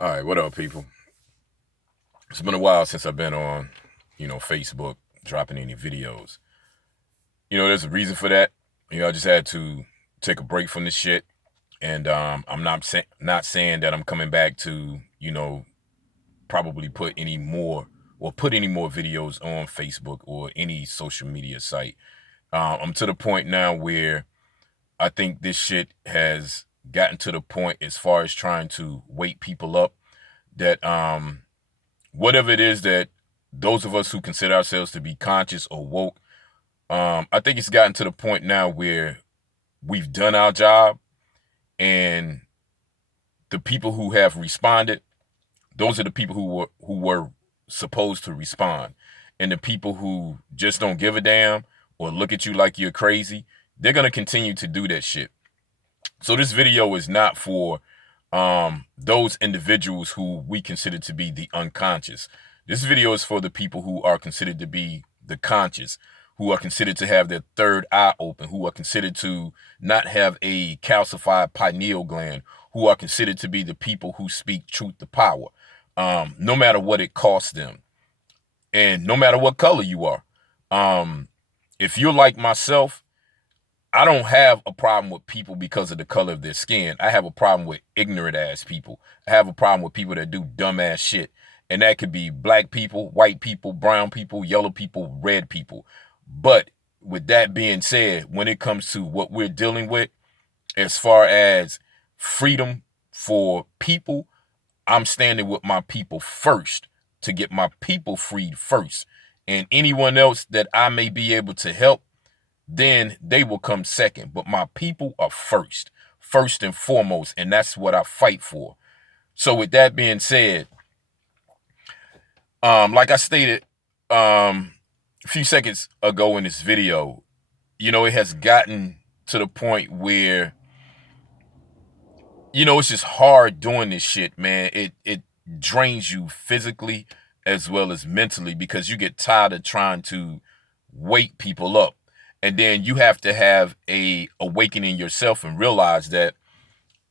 All right, what up, people? It's been a while since I've been on, Facebook, dropping any videos. There's a reason for that. I just had to take a break from this shit, and I'm not saying that I'm coming back to, probably put any more videos on Facebook or any social media site. I'm to the point now where I think this shit has gotten to the point as far as trying to wake people up that whatever it is that those of us who consider ourselves to be conscious or woke, I think it's gotten to the point now where we've done our job, and the people who have responded, those are the people who were supposed to respond, and the people who just don't give a damn or look at you like you're crazy, they're gonna continue to do that shit. So this video is not for those individuals who we consider to be the unconscious. This video is for the people who are considered to be the conscious, who are considered to have their third eye open, who are considered to not have a calcified pineal gland, who are considered to be the people who speak truth to power, no matter what it costs them, and no matter what color you are. If you're like myself, I don't have a problem with people because of the color of their skin. I have a problem with ignorant ass people. I have a problem with people that do dumb ass shit. And that could be black people, white people, brown people, yellow people, red people. But with that being said, when it comes to what we're dealing with, as far as freedom for people, I'm standing with my people first to get my people freed first. And anyone else that I may be able to help, then they will come second. But my people are first and foremost, and that's what I fight for. So with that being said, like I stated a few seconds ago in this video, it has gotten to the point where, it's just hard doing this shit, man. It drains you physically as well as mentally, because you get tired of trying to wake people up. And then you have to have a awakening yourself and realize that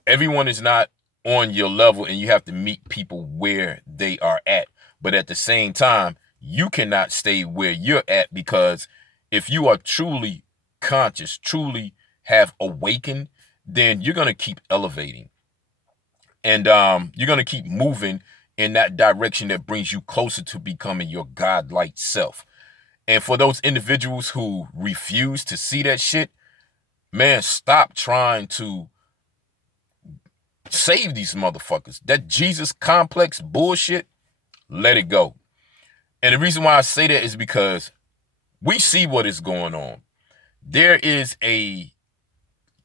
everyone is not on your level, and you have to meet people where they are at. But at the same time, you cannot stay where you're at, because if you are truly conscious, truly have awakened, then you're going to keep elevating. And you're going to keep moving in that direction that brings you closer to becoming your godlike self. And for those individuals who refuse to see that shit, man, stop trying to save these motherfuckers. That Jesus complex bullshit, let it go. And the reason why I say that is because we see what is going on. There is a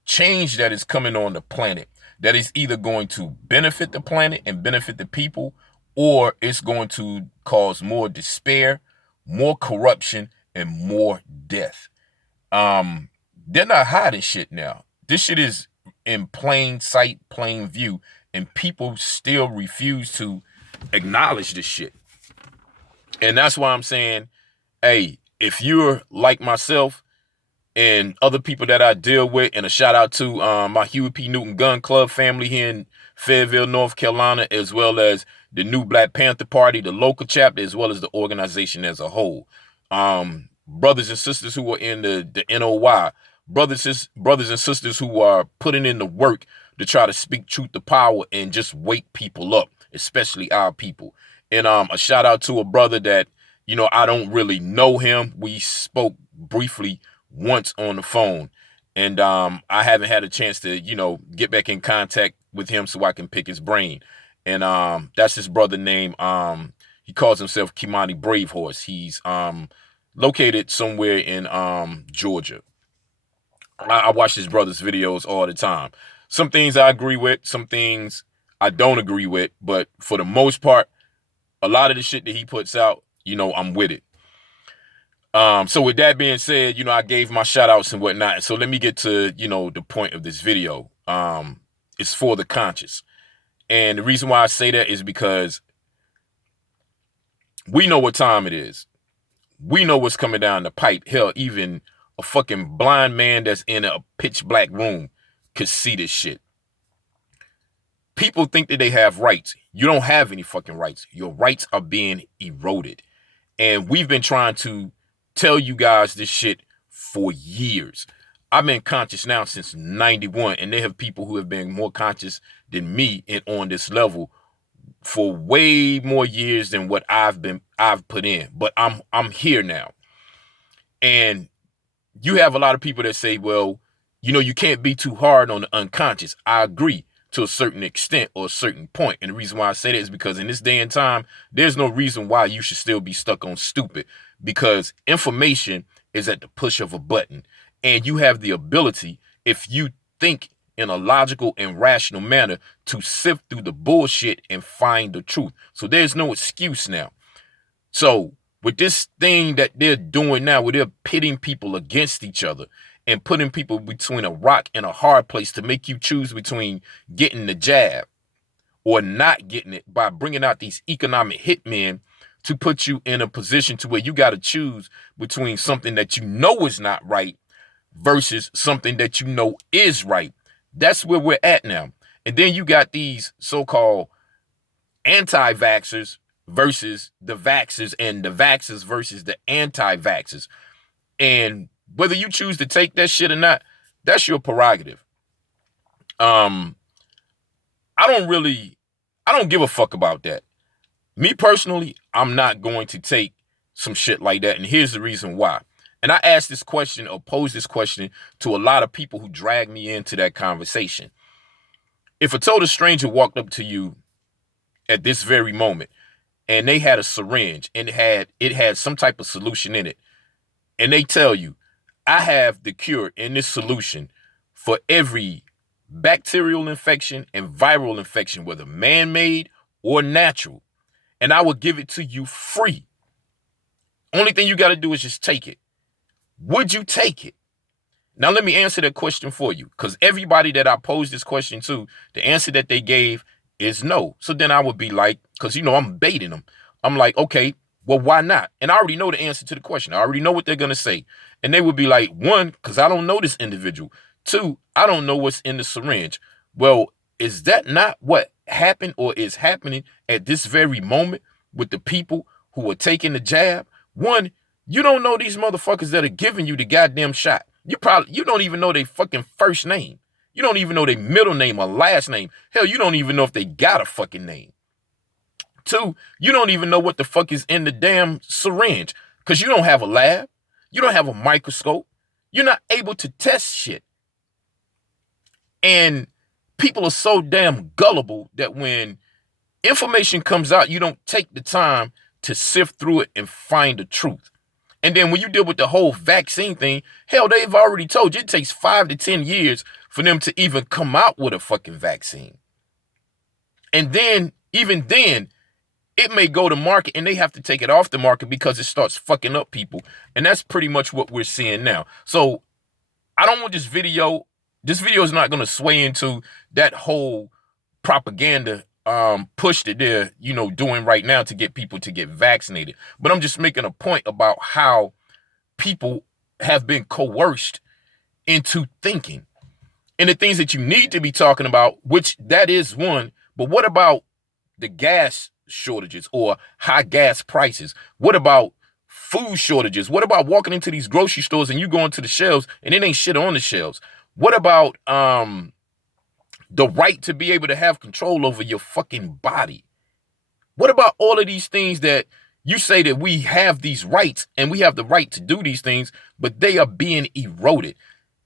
change that is coming on the planet that is either going to benefit the planet and benefit the people, or it's going to cause more despair, more corruption, and more death. They're not hiding shit now. This shit is in plain sight, plain view, and people still refuse to acknowledge this shit. And that's why I'm saying, hey, if you're like myself and other people that I deal with, and a shout out to my Huey P. Newton Gun Club family here in Fayetteville, North Carolina, as well as the new Black Panther Party, the local chapter, as well as the organization as a whole. Brothers and sisters who are in the NOY, brothers and sisters who are putting in the work to try to speak truth to power and just wake people up, especially our people. And a shout out to a brother that, I don't really know him. We spoke briefly once on the phone, and I haven't had a chance to, get back in contact with him so I can pick his brain. And that's his brother name. He calls himself Kimani Bravehorse. He's located somewhere in Georgia. I watch his brother's videos all the time. Some things I agree with, some things I don't agree with, but for the most part, a lot of the shit that he puts out, I'm with it. So with that being said, I gave my shout outs and whatnot. So let me get to, the point of this video. It's for the conscious. And the reason why I say that is because we know what time it is. We know what's coming down the pipe. Hell, even a fucking blind man that's in a pitch black room could see this shit. people think that they have rights. You don't have any fucking rights. Your rights are being eroded. And we've been trying to tell you guys this shit for years. I've been conscious now since 91, and there have people who have been more conscious than me and on this level for way more years than what I've put in. But I'm here now. And you have a lot of people that say, well, you can't be too hard on the unconscious. I agree to a certain extent or a certain point. And the reason why I say that is because in this day and time, there's no reason why you should still be stuck on stupid, because information is at the push of a button. And you have the ability, if you think in a logical and rational manner, to sift through the bullshit and find the truth. So there's no excuse now. So with this thing that they're doing now, where they're pitting people against each other and putting people between a rock and a hard place to make you choose between getting the jab or not getting it, by bringing out these economic hitmen to put you in a position to where you got to choose between something that you know is not right versus something that you know is right. That's where we're at now. And then you got these so-called anti-vaxxers versus the vaxxers, and the vaxxers versus the anti-vaxxers. And whether you choose to take that shit or not, that's your prerogative. I don't give a fuck about that. Me personally, I'm not going to take some shit like that. And here's the reason why. And I asked this question or posed this question to a lot of people who dragged me into that conversation. If a total stranger walked up to you at this very moment and they had a syringe and it had some type of solution in it, and they tell you, I have the cure in this solution for every bacterial infection and viral infection, whether man-made or natural, and I will give it to you free. Only thing you got to do is just take it. Would you take it? Now, let me answer that question for you, because everybody that I posed this question to, the answer that they gave is no. So then I would be like, because, I'm baiting them. I'm like, okay, well, why not? And I already know the answer to the question. I already know what they're going to say. And they would be like, one, because I don't know this individual. Two, I don't know what's in the syringe. Well, is that not what happened or is happening at this very moment with the people who are taking the jab? One, you don't know these motherfuckers that are giving you the goddamn shot. You don't even know their fucking first name. You don't even know their middle name or last name. Hell, you don't even know if they got a fucking name. Two, you don't even know what the fuck is in the damn syringe, because you don't have a lab. You don't have a microscope. You're not able to test shit. And people are so damn gullible that when information comes out, you don't take the time to sift through it and find the truth. And then when you deal with the whole vaccine thing, hell, they've already told you it takes 5 to 10 years for them to even come out with a fucking vaccine. And then, even then, it may go to market and they have to take it off the market because it starts fucking up people. And that's pretty much what we're seeing now. So I don't want this video. This video is not going to sway into that whole propaganda push that they're, doing right now to get people to get vaccinated. But I'm just making a point about how people have been coerced into thinking. And the things that you need to be talking about, which that is one, but what about the gas shortages or high gas prices? What about food shortages? What about walking into these grocery stores and you go into the shelves and it ain't shit on the shelves? What about the right to be able to have control over your fucking body? What about all of these things that you say that we have these rights and we have the right to do these things, but they are being eroded?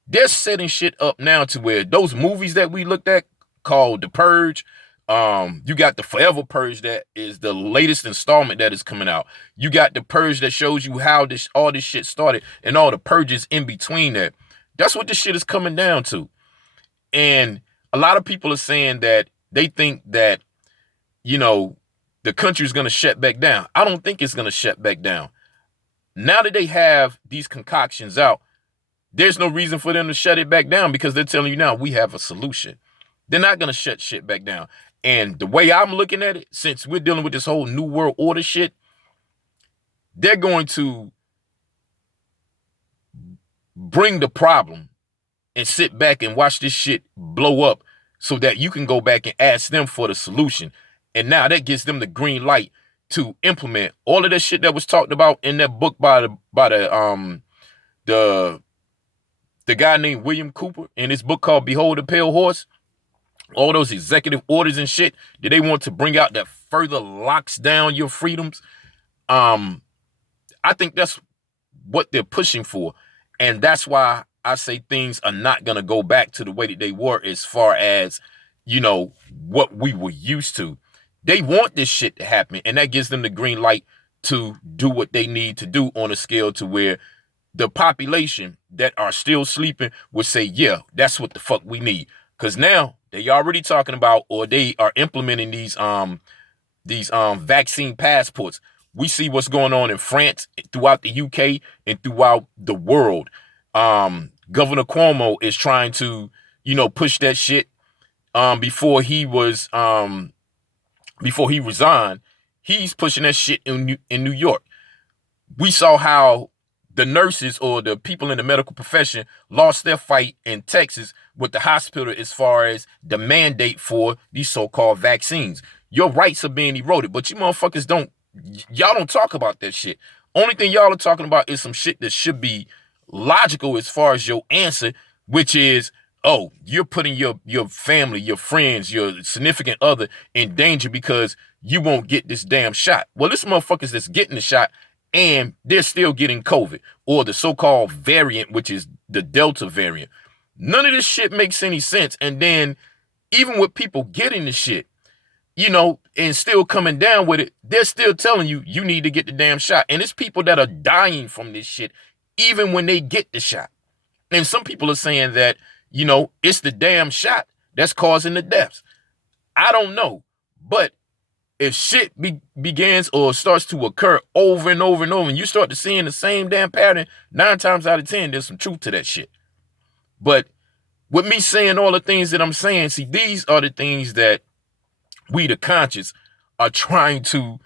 They're setting shit up now to where those movies that we looked at called The Purge, you got the Forever Purge that is the latest installment that is coming out. You got the Purge that shows you how all this shit started and all the purges in between that. That's what this shit is coming down to. And a lot of people are saying that they think that, the country is going to shut back down. I don't think it's going to shut back down. Now that they have these concoctions out, there's no reason for them to shut it back down, because they're telling you now we have a solution. They're not going to shut shit back down. And the way I'm looking at it, since we're dealing with this whole New World Order shit, they're going to bring the problem and sit back and watch this shit blow up so that you can go back and ask them for the solution. And now that gives them the green light to implement all of that shit that was talked about in that book by the guy named William Cooper in his book called Behold the Pale Horse. All those executive orders and shit that they want to bring out that further locks down your freedoms. I think that's what they're pushing for. And that's why I say things are not going to go back to the way that they were as far as, you know, what we were used to. They want this shit to happen, and that gives them the green light to do what they need to do on a scale to where the population that are still sleeping would say, yeah, that's what the fuck we need. Because now they already talking about, or they are implementing these vaccine passports. We see what's going on in France, throughout the UK, and throughout the world. Governor Cuomo is trying to, you know, push that shit. Before he resigned, he's pushing that shit in New York. We saw how the nurses or the people in the medical profession lost their fight in Texas with the hospital as far as the mandate for these so-called vaccines. Your rights are being eroded, but you motherfuckers y'all don't talk about that shit. Only thing y'all are talking about is some shit that should be logical as far as your answer, which is, oh, you're putting your family, your friends, your significant other in danger because you won't get this damn shot. Well, this motherfuckers that's getting the shot and they're still getting COVID, or the so-called variant, which is the Delta variant. None of this shit makes any sense. And then even with people getting the shit, you know, and still coming down with it, they're still telling you, you need to get the damn shot. And it's people that are dying from this shit, even when they get the shot. And some people are saying that, you know, it's the damn shot that's causing the deaths. I don't know. But if shit begins or starts to occur over and over and over, and you start to seeing the same damn pattern, 9 times out of 10, there's some truth to that shit. But with me saying all the things that I'm saying, see, these are the things that we, the conscious, are trying to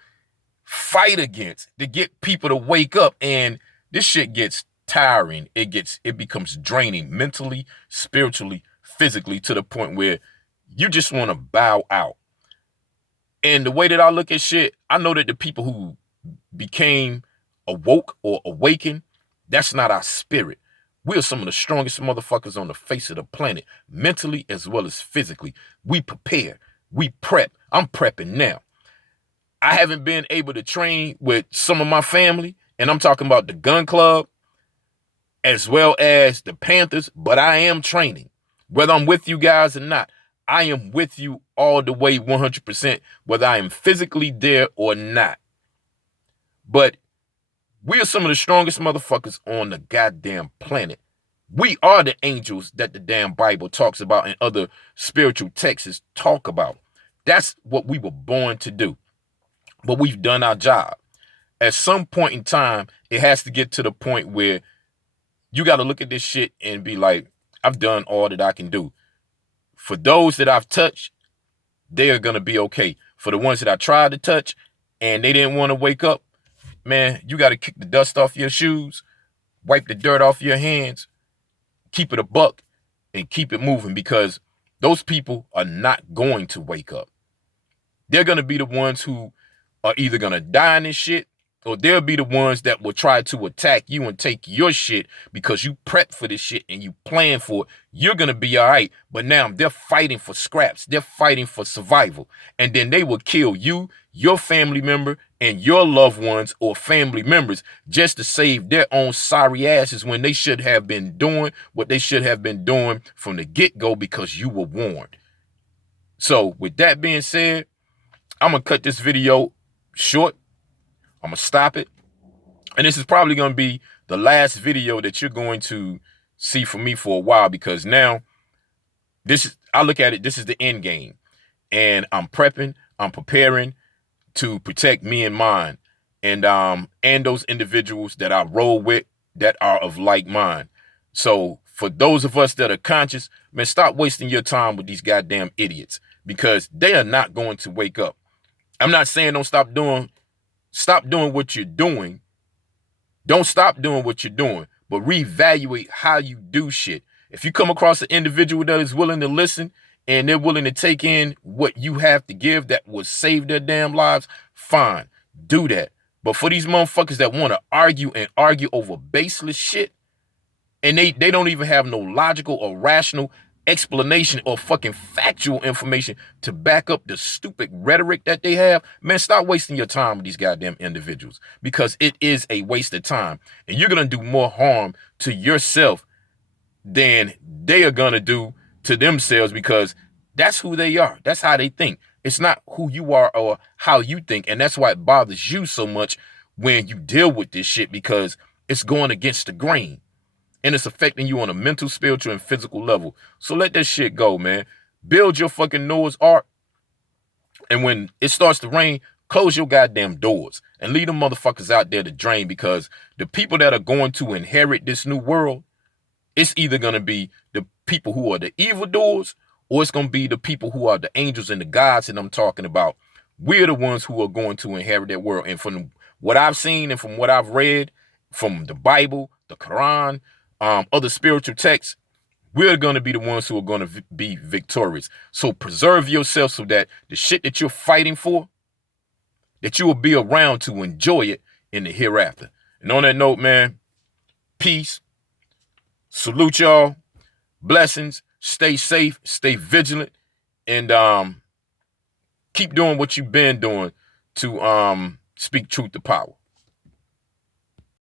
fight against to get people to wake up. And this shit gets tiring. It becomes draining mentally, spiritually, physically, to the point where you just want to bow out. And the way that I look at shit, I know that the people who became awoke or awakened, that's not our spirit. We are some of the strongest motherfuckers on the face of the planet, mentally as well as physically. We prepare. We prep. I'm prepping now. I haven't been able to train with some of my family, and I'm talking about the gun club as well as the Panthers, but I am training. Whether I'm with you guys or not, I am with you all the way 100%, whether I am physically there or not. But we are some of the strongest motherfuckers on the goddamn planet. We are the angels that the damn Bible talks about and other spiritual texts talk about. That's what we were born to do. But we've done our job. At some point in time, it has to get to the point where you got to look at this shit and be like, I've done all that I can do. For those that I've touched, they are going to be okay. For the ones that I tried to touch and they didn't want to wake up, man, you got to kick the dust off your shoes, wipe the dirt off your hands, keep it a buck, and keep it moving, because those people are not going to wake up. They're going to be the ones who are either going to die in this shit, or they'll be the ones that will try to attack you and take your shit because you prep for this shit and you plan for it. You're going to be all right. But now they're fighting for scraps. They're fighting for survival. And then they will kill you, your family member, and your loved ones or family members just to save their own sorry asses when they should have been doing what they should have been doing from the get-go because you were warned. So with that being said, I'm going to cut this video short. I'm going to stop it. And this is probably going to be the last video that you're going to see from me for a while, because now I look at it, this is the end game. And I'm prepping, I'm preparing to protect me and mine, and those individuals that I roll with that are of like mind. So for those of us that are conscious, man, stop wasting your time with these goddamn idiots, because they are not going to wake up. I'm not saying don't stop doing what you're doing. Don't stop doing what you're doing, but reevaluate how you do shit. If you come across an individual that is willing to listen and they're willing to take in what you have to give that will save their damn lives, fine, do that. But for these motherfuckers that want to argue and argue over baseless shit, and they don't even have no logical or rational explanation or fucking factual information to back up the stupid rhetoric that they have, man, stop wasting your time with these goddamn individuals, because it is a waste of time, and you're gonna do more harm to yourself than they are gonna do to themselves, because that's who they are. That's how they think. It's not who you are or how you think, and that's why it bothers you so much when you deal with this shit, because it's going against the grain. And it's affecting you on a mental, spiritual, and physical level. So let that shit go, man. Build your fucking Noah's Ark. And when it starts to rain, close your goddamn doors and leave them motherfuckers out there to drain, because the people that are going to inherit this new world, it's either going to be the people who are the evildoers, or it's going to be the people who are the angels and the gods that I'm talking about. We're the ones who are going to inherit that world. And from what I've seen and from what I've read from the Bible, the Quran, other spiritual texts, we're going to be the ones who are going to be victorious. So preserve yourself so that the shit that you're fighting for, that you will be around to enjoy it in the hereafter. And on that note, man, peace. Salute y'all. Blessings. Stay safe. Stay vigilant. And keep doing what you've been doing to speak truth to power.